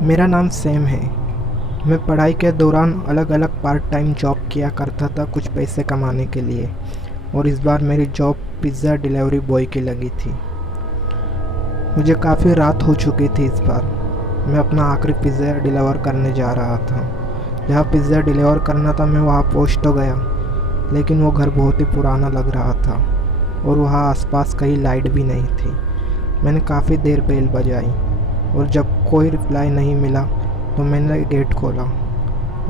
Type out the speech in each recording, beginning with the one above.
मेरा नाम सैम है। मैं पढ़ाई के दौरान अलग अलग पार्ट टाइम जॉब किया करता था कुछ पैसे कमाने के लिए, और इस बार मेरी जॉब पिज़्ज़ा डिलीवरी बॉय की लगी थी। मुझे काफ़ी रात हो चुकी थी। इस बार मैं अपना आखिरी पिज़्ज़ा डिलीवर करने जा रहा था। जहाँ पिज़्ज़ा डिलीवर करना था मैं वहाँ पहुँच तो गया, लेकिन वो घर बहुत ही पुराना लग रहा था और वहाँ आसपास कहीं लाइट भी नहीं थी। मैंने काफ़ी देर बेल बजाई और जब कोई रिप्लाई नहीं मिला तो मैंने गेट खोला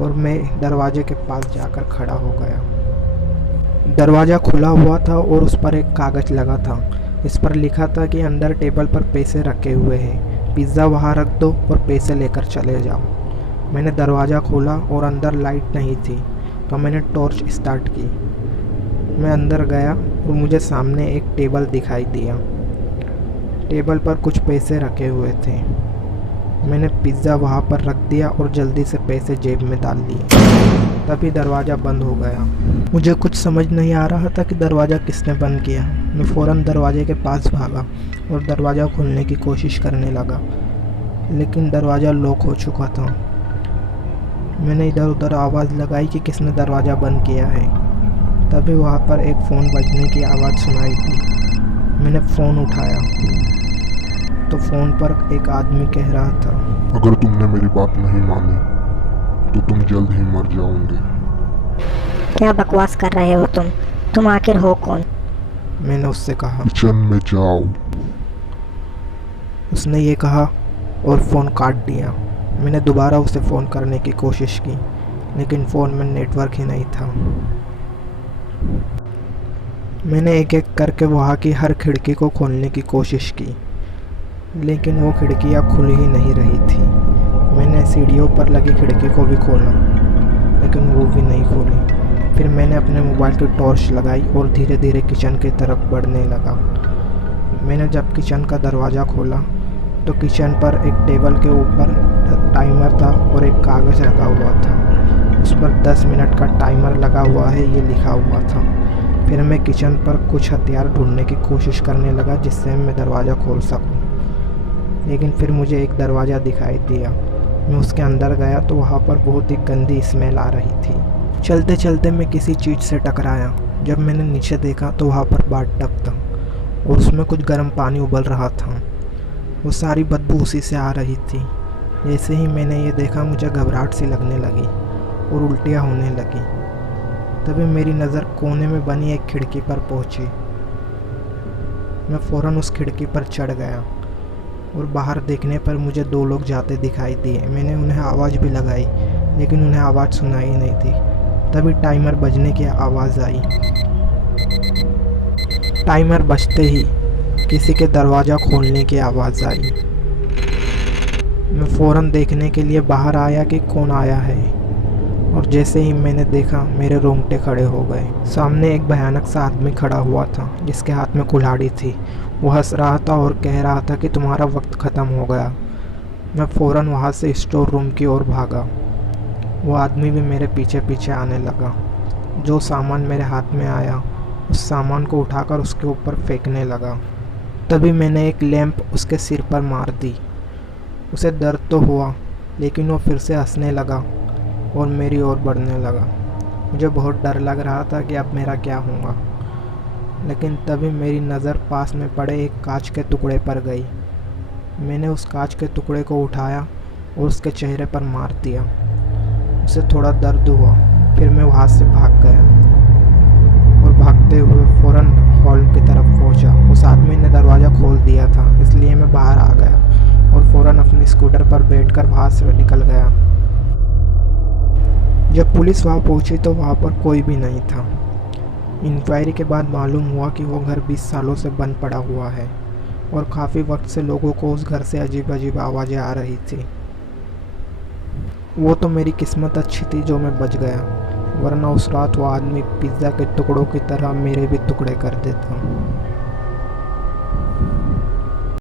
और मैं दरवाजे के पास जाकर खड़ा हो गया। दरवाज़ा खुला हुआ था और उस पर एक कागज़ लगा था। इस पर लिखा था कि अंदर टेबल पर पैसे रखे हुए हैं, पिज़्ज़ा वहाँ रख दो और पैसे लेकर चले जाओ। मैंने दरवाज़ा खोला और अंदर लाइट नहीं थी, तो मैंने टॉर्च स्टार्ट की। मैं अंदर गया और मुझे सामने एक टेबल दिखाई दिया। टेबल पर कुछ पैसे रखे हुए थे। मैंने पिज़्ज़ा वहाँ पर रख दिया और जल्दी से पैसे जेब में डाल लिए। तभी दरवाज़ा बंद हो गया। मुझे कुछ समझ नहीं आ रहा था कि दरवाज़ा किसने बंद किया। मैं फ़ौरन दरवाजे के पास भागा और दरवाज़ा खोलने की कोशिश करने लगा, लेकिन दरवाज़ा लॉक हो चुका था। मैंने इधर उधर आवाज़ लगाई कि किसने दरवाज़ा बंद किया है। तभी वहाँ पर एक फ़ोन बजने की आवाज़ सुनाई दी। मैंने फ़ोन उठाया तो फ़ोन पर एक आदमी कह रहा था, अगर तुमने मेरी बात नहीं मानी तो तुम जल्द ही मर जाओगे। क्या बकवास कर रहे हो तुम आखिर हो कौन? मैंने उससे कहा। किचन में जाओ। उसने ये कहा और फ़ोन काट दिया। मैंने दोबारा उसे फ़ोन करने की कोशिश की, लेकिन फ़ोन में नेटवर्क ही नहीं था। मैंने एक एक करके वहाँ की हर खिड़की को खोलने की कोशिश की, लेकिन वो खिड़कियाँ खुल ही नहीं रही थी। मैंने सीढ़ियों पर लगी खिड़की को भी खोला, लेकिन वो भी नहीं खुली। फिर मैंने अपने मोबाइल की टॉर्च लगाई और धीरे धीरे किचन की तरफ बढ़ने लगा। मैंने जब किचन का दरवाज़ा खोला तो किचन पर एक टेबल के ऊपर टाइमर था और एक कागज़ रखा हुआ था। उस पर 10 मिनट का टाइमर लगा हुआ है, ये लिखा हुआ था। फिर मैं किचन पर कुछ हथियार ढूंढने की कोशिश करने लगा जिससे मैं दरवाज़ा खोल सकूं, लेकिन फिर मुझे एक दरवाज़ा दिखाई दिया। मैं उसके अंदर गया तो वहाँ पर बहुत ही गंदी स्मेल आ रही थी। चलते चलते मैं किसी चीज़ से टकराया। जब मैंने नीचे देखा तो वहाँ पर बाथटब था और उसमें कुछ गर्म पानी उबल रहा था। वो सारी बदबू उसी से आ रही थी। जैसे ही मैंने ये देखा मुझे घबराहट सी लगने लगी और उल्टियाँ होने लगी। तभी मेरी नज़र कोने में बनी एक खिड़की पर पहुंची। मैं फ़ौरन उस खिड़की पर चढ़ गया और बाहर देखने पर मुझे 2 लोग जाते दिखाई दिए। मैंने उन्हें आवाज़ भी लगाई, लेकिन उन्हें आवाज़ सुनाई नहीं थी। तभी टाइमर बजने की आवाज़ आई। टाइमर बजते ही किसी के दरवाज़ा खोलने की आवाज़ आई। मैं फ़ौरन देखने के लिए बाहर आया कि कौन आया है, और जैसे ही मैंने देखा मेरे रोंगटे खड़े हो गए। सामने एक भयानक सा आदमी खड़ा हुआ था जिसके हाथ में कुल्हाड़ी थी। वो हंस रहा था और कह रहा था कि तुम्हारा वक्त ख़त्म हो गया। मैं फ़ौरन वहाँ से स्टोर रूम की ओर भागा। वो आदमी भी मेरे पीछे पीछे आने लगा। जो सामान मेरे हाथ में आया उस सामान को उठाकर उसके ऊपर फेंकने लगा। तभी मैंने एक लैंप उसके सिर पर मार दी। उसे दर्द तो हुआ, लेकिन वो फिर से हंसने लगा और मेरी ओर बढ़ने लगा। मुझे बहुत डर लग रहा था कि अब मेरा क्या होगा, लेकिन तभी मेरी नज़र पास में पड़े एक कांच के टुकड़े पर गई। मैंने उस कांच के टुकड़े को उठाया और उसके चेहरे पर मार दिया। उसे थोड़ा दर्द हुआ। फिर मैं वहाँ से भाग गया और भागते हुए फ़ौरन हॉल की तरफ पहुँचा। उस आदमी ने दरवाज़ा खोल दिया था, इसलिए मैं बाहर आ गया और फ़ौरन अपनी स्कूटर पर बैठकर वहाँ से निकल गया। जब पुलिस वहाँ पहुँची तो वहाँ पर कोई भी नहीं था। इंक्वायरी के बाद मालूम हुआ कि वो घर 20 सालों से बंद पड़ा हुआ है और काफ़ी वक्त से लोगों को उस घर से अजीब अजीब आवाज़ें आ रही थी। वो तो मेरी किस्मत अच्छी थी जो मैं बच गया, वरना उस रात वो आदमी पिज़्ज़ा के टुकड़ों की तरह मेरे भी टुकड़े कर देता।